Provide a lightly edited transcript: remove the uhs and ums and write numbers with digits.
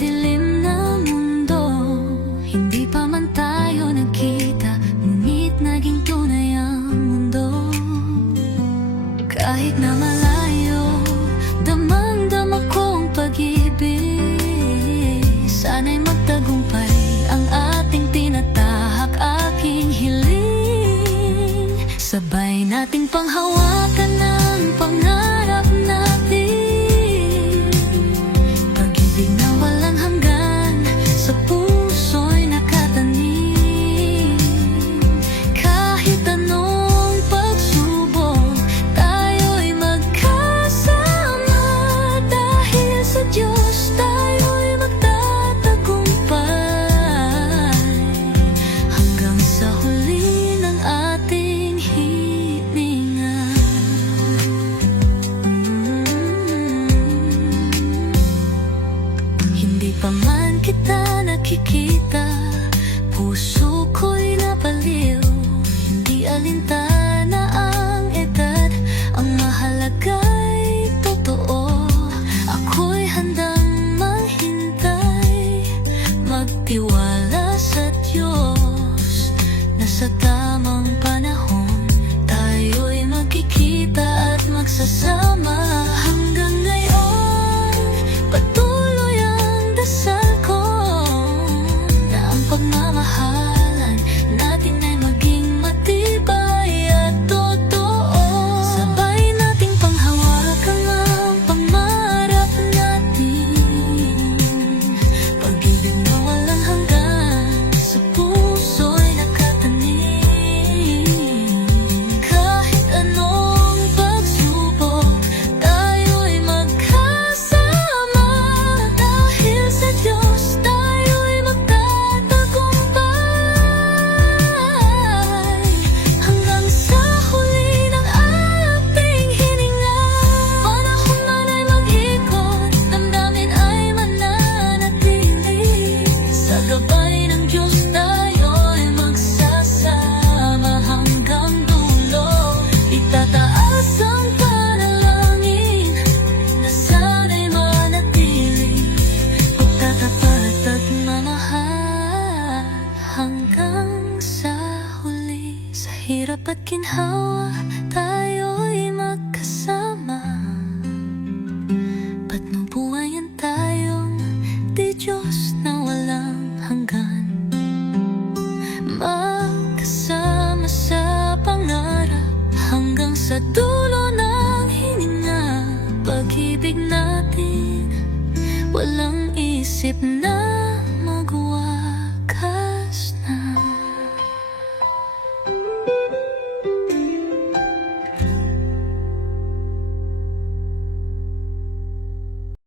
madilim na mundo, hindi pa man tayo nagkita, ngunit naging tunay ang mundo. Kahit na malayo, damang-dama kong pag-ibig. Sana'y magtagumpay ang ating tinatahak, aking hiling. Sabay nating panghawakan ng pangarap natin, pag-ibig na walang hanggan, sa puso'y nakatanim. Kahit anong pagsubok, tayo'y magkasama. Dahil sa Diyos, tayo'y magtatagumpay, hanggang sa huli ng ating hininga. Hindi pa man kita nakikita, puso ko'y napaliw. Hindi alintana ang edad, ang mahalaga'y totoo. Ako'y handang maghintay, magtiwala sa Diyos, na sa tamang panahon tayo'y magkikita at magsasama. Hanggang ngayon, patuloy ang dasal ko, na ang pagmamahalan natin ay maging matibay at totoo. Sabay nating panghawakan ang pangarap natin, pag-ibig na walang hanggan, sa puso'y nakatanim. Kahit anong pagsubok, tayo'y magkasama. Dahil sa Diyos, tayo'y magtatagumpay, hanggang sa huli ng ating hininga. Panahon man ay mag-ikot, damdamin ay mananatili. Sa gabay ng Diyos, tayo'y magsasama hanggang dulo. Itataas ang panalangin, na sana'y manatili, pagtatapat at mamahal, hanggang sa huli. Sa hirap at ginhawa, tayo'y magkasama. Patnubuhayan tayong di Diyos na walang hanggan, magkasama sa pangarap, hanggang sa dulo ng hininga. Pag-ibig natin walang isip